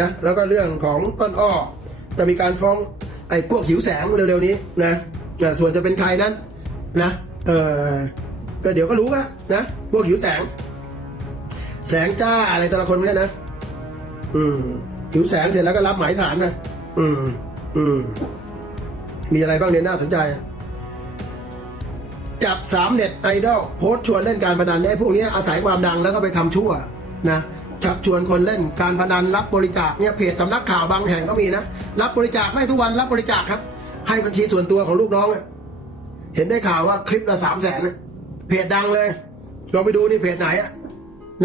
นะแล้วก็เรื่องของต้นอ้อจะมีการฟ้องไอ้พวกหิวแสงเร็วๆนี้นะนะส่วนจะเป็นใครนั้นนะเออก็เดี๋ยวก็รู้ว่านะพวกหิวแสง แสงจ้าอะไรแต่ละคนเนี่ยนะอืมหิวแสงเสร็จแล้วก็รับหมายสารนะอืมอืมมีอะไรบ้างเนี่ยน่าสนใจ จับสามเน็ตไอดอลโพสชวนเล่นการพนันเนี่ยพวกนี้อาศัยความดังแล้วก็ไปทำชั่วนะ ชักชวนคนเล่นการพนันรับบริจาคเนี่ยเพจสำนักข่าวบางแห่งก็มีนะรับบริจาคไม่ทุกวันรับบริจาคครับ ให้บัญชีส่วนตัวของลูกน้อง เห็นได้ข่าวว่าคลิปละสามแสนเพจดังเลยลองไปดูนี่เพจไหนอะ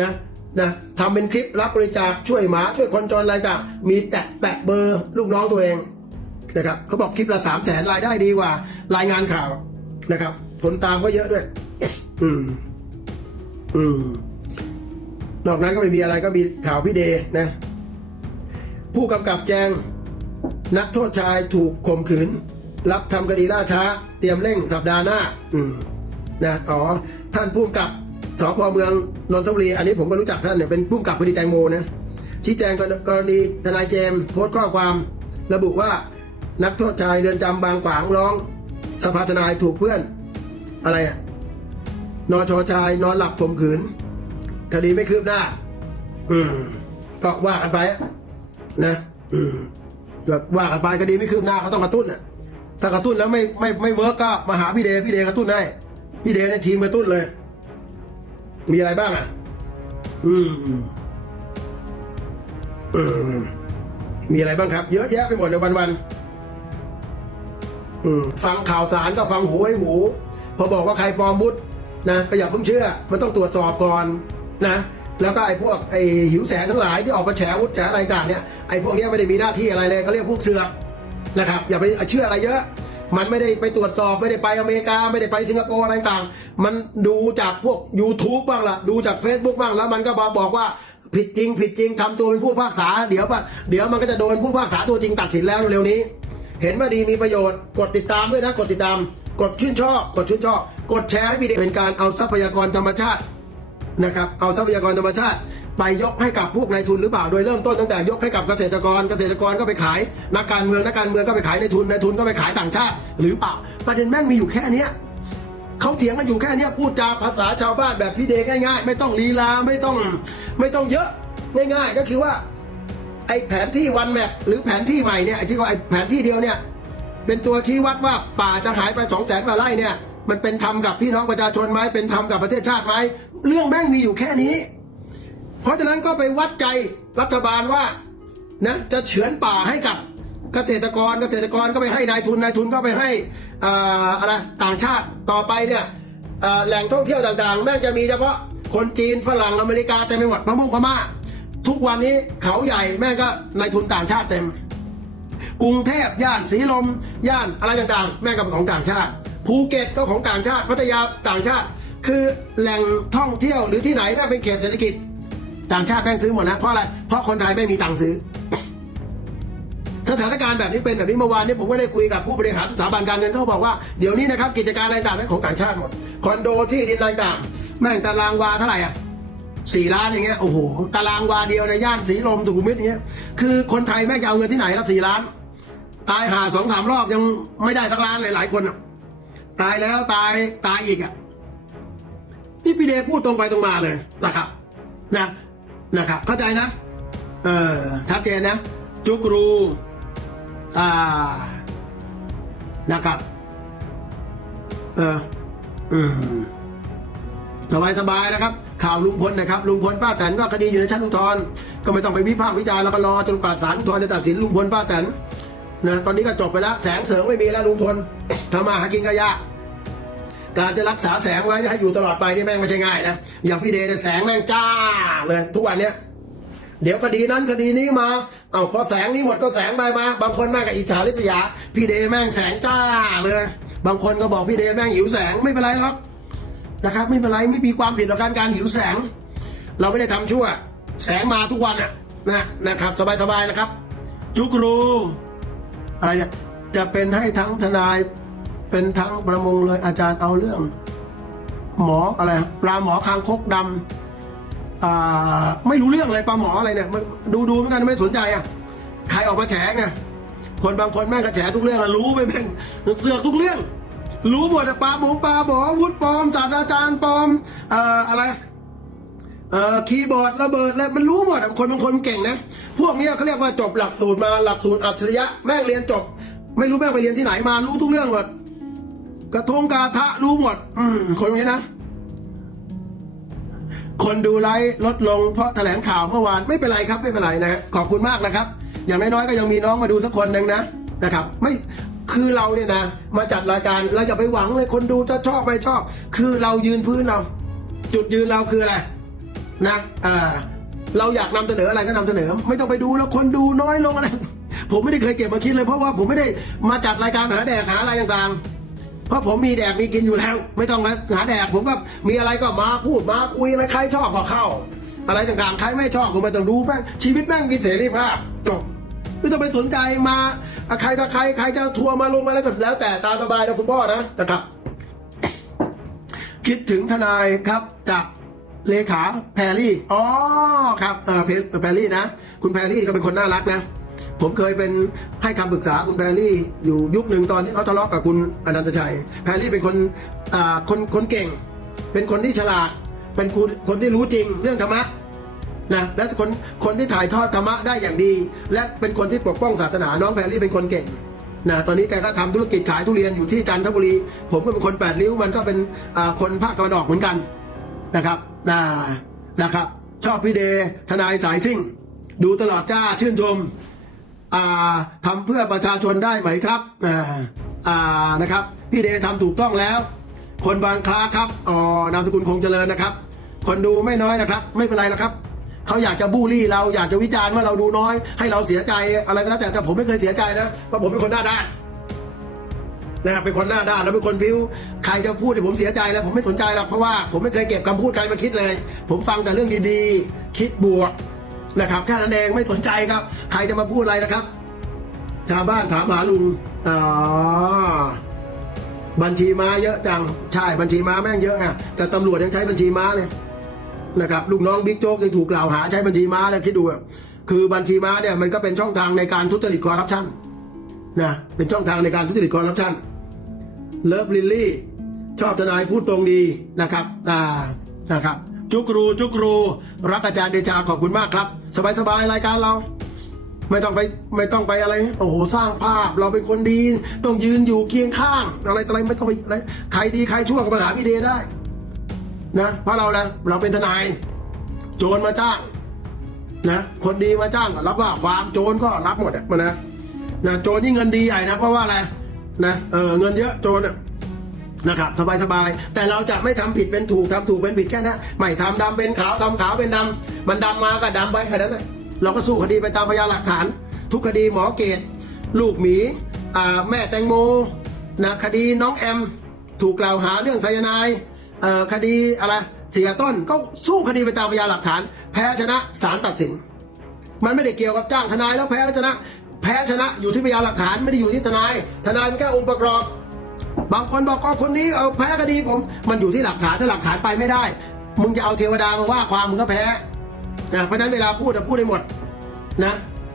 นะนะทำเป็นคลิปรับบริจาคช่วยหมาช่วยคนจรอะไรต่างมีแตะแปะเบอร์ลูกน้องตัวเองนะครับเขาบอกคลิปละสามแสนรายได้ดีกว่า รายงานข่าวนะครับคนตามก็เยอะด้วย อืมอืม นอกนั้นก็ไม่มีอะไรก็มีข่าวพี่เดย์นะ ผู้กำกับแจง นักโทษชายถูกข่มขืน รับทำคดีล่าช้า เตรียมเร่งสัปดาห์หน้า อืมนะอ๋อท่านผู้กำกับสพเมืองนนทบุรี อันนี้ผมก็รู้จักท่านเนี่ยเป็นผู้กำกับคดีแตงโมนะชี้แจงกรณีทนายเจมโพสต์ข้อความ ระบุว่านักโทษชายเรือนจำบางขวางร้อง สภาทนายถูกเพื่อน อะไรอะนอชอชายนอนหลับข่มขืน คดีไม่คืบหน้า อืมก็ว่ากันไปอะนะอืมแบบว่ากันไปคดีไม่คืบหน้าก็ต้องกระตุ้นอะถ้ากระตุ้นแล้วไม่ไม่ไม่เวิร์กก็มาหาพี่เดย์พี่เดย์กระตุ้นให้พี่เดย์ในทีมกระตุ้นเลย มีอะไรบ้างอะ อืมอืมมีอะไรบ้างครับ เยอะแยะไปหมดในวันๆอืมฟังข่าวสารก็ฟังหูให้หู พอบอกว่าใครปลอมบุตรนะก็อย่าเพิ่งเชื่อ มันต้องตรวจสอบก่อน นะแล้วก็ไอ้พวกไอ้หิวแสงทั้งหลายที่ออกมาแฉวุธแฉอะไรต่างเนี่ยไอ้พวกนี้ไม่ได้มีหน้าที่อะไรเลยเขาเรียกพวกเสือกนะครับอย่าไปเชื่ออะไรเยอะ มันไม่ได้ไปตรวจสอบไม่ได้ไปอเมริกาไม่ได้ไปสิงคโปร์อะไรต่างมันดูจากพวก YouTube บ้างละดูจาก Facebook บ้างแล้วมันก็มาบอกว่าผิดจริง ผิดจริงทำตัวเป็นผู้พากษาเดี๋ยวปะเดี๋ยวมันก็จะโดนผู้พากษาตัวจริงตัดสินแล้วเร็วนี้ เห็นว่าดีมีประโยชน์กดติดตามด้วยนะกดติดตาม กดชื่นชอบ กดชื่นชอบ กดแชร์ให้พี่เดชเป็นการเอาทรัพยากรธรรมชาติ นะครับเอาทรัพยากรธรรมชาติไปยกให้กับพวกนายทุนหรือเปล่าโดยเริ่มต้นตั้งแต่ยกให้กับเกษตรกรเกษตรกรก็ไปขายนักการเมืองนักการเมืองก็ไปขายในทุนในทุนก็ไปขายต่างชาติ หรือเปล่าประเด็นแม่งมีอยู่แค่เนี้ยเขาเถียงกันอยู่แค่เนี้ยพูดจาภาษาชาวบ้านแบบพี่เดง่ายๆ ไม่ต้องลีลาไม่ต้องไม่ต้องเยอะง่ายๆ ก็คือว่า ไอ้แผนที่วันแมปหรือแผนที่ใหม่เนี่ยที่ว่าไอ้แผนที่เดียวเนี่ย เป็นตัวชี้วัดว่าป่าจะหายไปสองแสนกว่าไร่เนี่ย มันเป็นธรรมกับพี่น้องประชาชนไหมเป็นธรรมกับประเทศชาติไหมเรื่องแม่งมีอยู่แค่นี้ เพราะฉะนั้นก็ไปวัดใจรัฐบาลว่านะจะเฉือนป่าให้กับเกษตรกรเกษตรกรก็ไปให้นายทุนนายทุนก็ไปให้อ่อะไรต่างชาติต่อไปเนี่ยแหล่งท่องเที่ยวต่างๆ แม่งจะมีเฉพาะคนจีนฝรั่งอเมริกาเต็มไปหมดพม่งพม่าทุกวันนี้เขาใหญ่แม่งก็นายทุนต่างชาติเต็ม กรุงเทพย่านสีลมย่านอะไรต่างๆ แม่งก็เป็นของต่างชาติ ภูเก็ตก็ของต่างชาติพัทยาต่างชาติ คือแหล่งท่องเที่ยวหรือที่ไหนแม่งเป็นเขตเศรษฐกิจ ต่างชาติแม่งซื้อหมดนะเพราะอะไรเพราะคนไทยไม่มีตังค์ซื้อ สถานการณ์แบบนี้เป็นแบบนี้เมื่อวานนี้ผมก็ได้คุยกับผู้บริหารสถาบันการเงินเขาบอกว่าเดี๋ยวนี้นะครับกิจการอะไรต่างๆเป็นของต่างชาติหมดคอนโดที่ดินอะไรต่างแม่งตารางวาเท่าไหร่อะสี่ล้านอย่างเงี้ยโอ้โหตารางวาเดียวในย่านสีลมสุขุมวิทอย่างเงี้ยคือคนไทยแม่งจะเอาเงินที่ไหนละสี่ล้าน ตายหาสองสามรอบยังไม่ได้สักล้านเลยหลายคนอะ ตายแล้วตายตายอีกอะนี่พี่เดพูดตรงไปตรงมาเลยนะครับนะนะครับเข้าใจนะ เออชัดเจนนะ จุกรูอ่านะครับ เอออืมสบายสบายนะครับ ข่าวลุงพลนะครับลุงพลป้าแตนก็คดีอยู่ในชั้นอุทธรณ์ก็ไม่ต้องไปวิพากษ์วิจารณ์แล้วก็รอจนกว่าศาลอุทธรณ์จะตัดสินลุงพลป้าแตนนะตอนนี้ก็จบไปแล้ว แสงเสริงไม่มีแล้วลุงพลทำมาหากินก็ยาก การจะรักษาแสงไว้ให้อยู่ตลอดไปนี่แม่งไม่ใช่ง่ายนะอย่างพี่เดชเนี่ยแสงแม่งจ้าเลยทุกวันเนี้ยเดี๋ยวคดีนั้นคดีนี้มา เอาพอแสงนี้หมดก็แสงไปมา บางคนแม่งก็อิจฉาริษยา พี่เดแม่งแสงจ้าเลย บางคนก็บอกพี่เดแม่งหิวแสงไม่เป็นไรหรอกนะครับ ไม่เป็นไรไม่มีความผิดต่อการการหิวแสง เราไม่ได้ทำชั่ว แสงมาทุกวันอะนะนะครับ สบายสบายๆนะครับ จุกรูอะไรเนี่ยจะเป็นให้ทั้งทนาย เป็นทั้งประมงเลยอาจารย์เอาเรื่อง หมออะไรปลาหมอคางคกดำอ่าไม่รู้เรื่องเลยปลาหมออะไรเนี่ยมันดูดูเหมือนกันไม่สนใจอะใครออกมาแฉไงคนบางคนแม่งก็แฉทุกเรื่องอะรู้ไปแม่งเสือกทุกเรื่อง รู้หมดอะปลาหมูปลาหมอวุฒิปลอมศาสตราจารย์ปลอมเอ่ออะไรเอ่อคีย์บอร์ดระเบิดอะไรมันรู้หมดอะคนบางคนเก่งนะ พวกนี้เขาเรียกว่าจบหลักสูตรมาหลักสูตรอัจฉริยะแม่งเรียนจบ ไม่รู้แม่งไปเรียนที่ไหนมารู้ทุกเรื่องหมด กระทงกาทะรู้หมด อืคนนี้นะ คนดูไลฟ์ลดลงเพราะแถลงข่าวเมื่อวานไม่เป็นไรครับไม่เป็นไรนะขอบคุณมากนะครับ อย่างน้อยๆก็ยังมีน้องมาดูสักคนหนึ่งนะนะครับ ไม่คือเราเนี่ยนะมาจัดรายการเราอย่าไปหวังเลยคนดูจะชอบไม่ชอบ คือเรายืนพื้นเรา จุดยืนเราคืออะไรนะอ่าเราอยากนำเสนออะไรก็นำเสนอ ไม่ต้องไปดูแล้วคนดูน้อยลงอะไรผมไม่ได้เคยเก็บมาคิดเลยเพราะว่าผมไม่ได้มาจัดรายการหาแดกหาอะไรต่างๆ เพราะผมมีแดกมีกินอยู่แล้ว ไม่ต้องมาหาแดกผมก็มีอะไรก็มาพูดมาคุยอะไรใครชอบก็เข้า อะไรต่างๆใครไม่ชอบก็ไม่ต้องดูแม่งชีวิตแม่งมีเสรีภาพจบไม่ต้องไปสนใจมาใครถ้าใครใครจะทัวร์มาลงมาแล้วก็แล้ว แต่ตามสบายนะคุณพ่อนะนะครับ คิดถึงทนายครับจากเลขาแพรรี่อ๋อครับเออแพรรี่นะ คุณแพรรี่ก็เป็นคนน่ารักนะ ผมเคยเป็นให้คำปรึกษาคุณแพรรี่อยู่ยุคหนึ่งตอนที่เขาทะเลาะกับคุณอนันตชัย แพรรี่เป็นคนคนคนเก่ง เป็นคนที่ฉลาด เป็นคนคนที่รู้จริงเรื่องธรรมะนะและคนคนที่ถ่ายทอดธรรมะได้อย่างดี และเป็นคนที่ปกป้องศาสนาน้องแพรรี่เป็นคนเก่งนะตอนนี้แกก็ทำธุรกิจขายทุเรียนอยู่ที่จันทบุรี ผมก็เป็นคนแปดริ้วมันก็เป็นคนภาคตะวันออกเหมือนกันนะครับนะนะครับ ชอบพี่เดทนายสายซิ่ง ดูตลอดจ้าชื่นชม ทำเพื่อประชาชนได้ไหมครับนะครับ พี่เดย์ทำถูกต้องแล้ว คนบางคลาครับอ๋อนามสกุลคงเจริญนะครับ คนดูไม่น้อยนะครับ ไม่เป็นไรนะครับเขาอยากจะบูลลี่เราอยากจะวิจารณ์ว่าเราดูน้อย ให้เราเสียใจอะไรก็แล้วแต่แต่ผมไม่เคยเสียใจนะเพราะผมเป็นคนหน้าด้านนะครับเป็นคนหน้าด้านแล้วเป็นคนพิ้วใครจะพูดให้ผมเสียใจแล้วผมไม่สนใจหรอกเพราะว่าผมไม่เคยเก็บคำพูดใครมาคิดเลย ผมฟังแต่เรื่องดีๆ คิดบวก นะครับแค่นั้นเองไม่สนใจครับ ใครจะมาพูดอะไรนะครับ ชาวบ้านถามหาลุงอ๋อบัญชีม้าเยอะจังใช่บัญชีม้าแม่งเยอะอะแต่ตำรวจยังใช้บัญชีม้าเลยนะครับลูกน้องบิ๊กโจ๊กยังถูกกล่าวหาใช้บัญชีม้าแล้วคิดดูอะคือบัญชีม้าเนี่ยมันก็เป็นช่องทางในการทุจริตคอร์รัปชันนะเป็นช่องทางในการทุจริตคอร์รัปชันเลิฟลิลลี่ชอบทนายพูดตรงดีนะครับอ่านะครับจุกรูจุกรู รักอาจารย์เดชาขอบคุณมากครับ สบายสบายๆรายการเรา ไม่ต้องไปไม่ต้องไปอะไร โอ้โหสร้างภาพเราเป็นคนดี ต้องยืนอยู่เคียงข้าง อะไรอะไรไม่ต้องไปอะไรใครดีใครชั่วก็มาหาพี่เดได้ นะเพราะเรานะเราเป็นทนาย โจรมาจ้างนะคนดีมาจ้างก็รับว่าความโจรก็รับหมดอะมานะนะโจรนี่เงินดีใหญ่นะเพราะว่าอะไรนะเออเงินเยอะโจรอะ นะครับสบายสบายแต่เราจะไม่ทำผิดเป็นถูกทำถูกเป็นผิดแค่นั้นไม่ทำดำเป็นขาวทำขาวเป็นดำมันดำมาก็ดำไปแค่นั้นนะเราก็สู้คดีไปตามพยานหลักฐาน ทุกคดีหมอเกตลูกหมีแม่แตงโมนะคดีน้องแอม ถูกกล่าวหาเรื่องไซยาไนคดีอะไรเสียต้นก็สู้คดีไปตามพยานหลักฐาน แพ้ชนะศาลตัดสิน มันไม่ได้เกี่ยวกับจ้างทนายแล้วแพ้ชนะ แพ้ชนะอยู่ที่พยานหลักฐานไม่ได้อยู่ที่ทนาย ทนายมันแค่องค์ประกอบ บางคนบอกก็คนนี้เอาแพ้คดีผม มันอยู่ที่หลักฐานถ้าหลักฐานไปไม่ได้ มึงจะเอาเทวดามาว่าความมึงก็แพ้นะเพราะฉะนั้นเวลาพูดจะพูดได้หมดนะ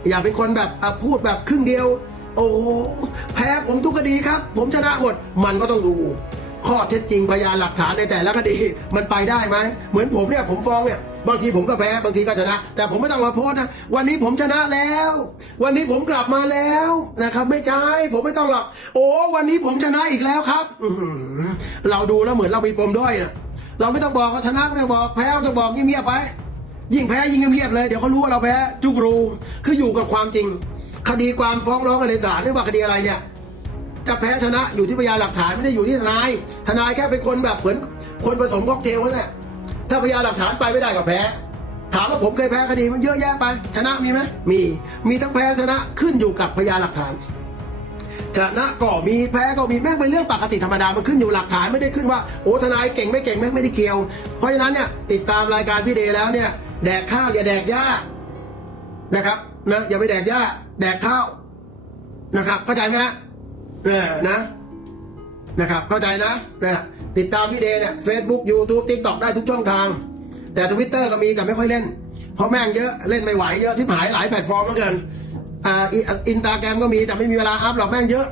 อย่าเป็นคนแบบพูดแบบครึ่งเดียว โอ้แพ้ผมทุกคดีครับ ผมชนะหมดมันก็ต้องดู ข้อเท็จจริงพยานหลักฐานในแต่ละคดีมันไปได้ไหมเหมือนผมเนี่ยผมฟ้องเนี่ยบางทีผมก็แพ้บางทีก็ชนะ แต่ผมไม่ต้องมาโพสนะ วันนี้ผมชนะแล้ว วันนี้ผมกลับมาแล้วนะครับ ไม่ใช่ผมไม่ต้องหรอกโอ้วันนี้ผมชนะอีกแล้วครับเราดูแล้วเหมือนเรามีปมด้อยนะเราไม่ต้องบอกว่าชนะไม่ต้องบอกแพ้ไม่ต้องบอกเงียบๆไปยิ่งแพ้ยิ่งเงียบเลยเดี๋ยวเขารู้ว่าเราแพ้จุกรูคืออยู่กับความจริง คดีความฟ้องร้องกันในศาลไม่ว่าคดีอะไรเนี่ย จะแพ้ชนะอยู่ที่พยานหลักฐานไม่ได้อยู่ที่ทนาย ทนายแค่เป็นคนแบบเหมือนคนผสมค็อกเทลนั่นแหละถ้าพยานหลักฐานไปไม่ได้ก็แพ้ ถามว่าผมเคยแพ้คดีมันเยอะแยะไป ชนะมีไหมมีมีทั้งแพ้ชนะขึ้นอยู่กับพยานหลักฐานชนะก็มีแพ้ก็มีแม่งเป็นเรื่องปกติธรรมดามันขึ้นอยู่หลักฐานไม่ได้ขึ้นว่าโอ้ทนายเก่งไม่เก่งแม่งไม่ได้เกี่ยว เพราะฉะนั้นเนี่ยติดตามรายการพี่เดย์แล้วเนี่ย แดกข้าวอย่าแดกหญ้านะครับนะอย่าไปแดกหญ้าแดกข้าวนะครับเข้าใจไหมฮะ เนี่ยนะนะครับ เข้าใจนะนะติดตามพี่เดย์เนี่ยเฟซบุ๊กยูทูบทิกตอกได้ทุกช่องทาง แต่ทวิตเตอร์ก็มีแต่ไม่ค่อยเล่น เพราะแม่งเยอะเล่นไม่ไหวเยอะที่หายหลายแพลตฟอร์มเหมือนกันอ่าอินตาแกรมก็มีแต่ไม่มีเวลาอัพหรอกแม่งเยอะ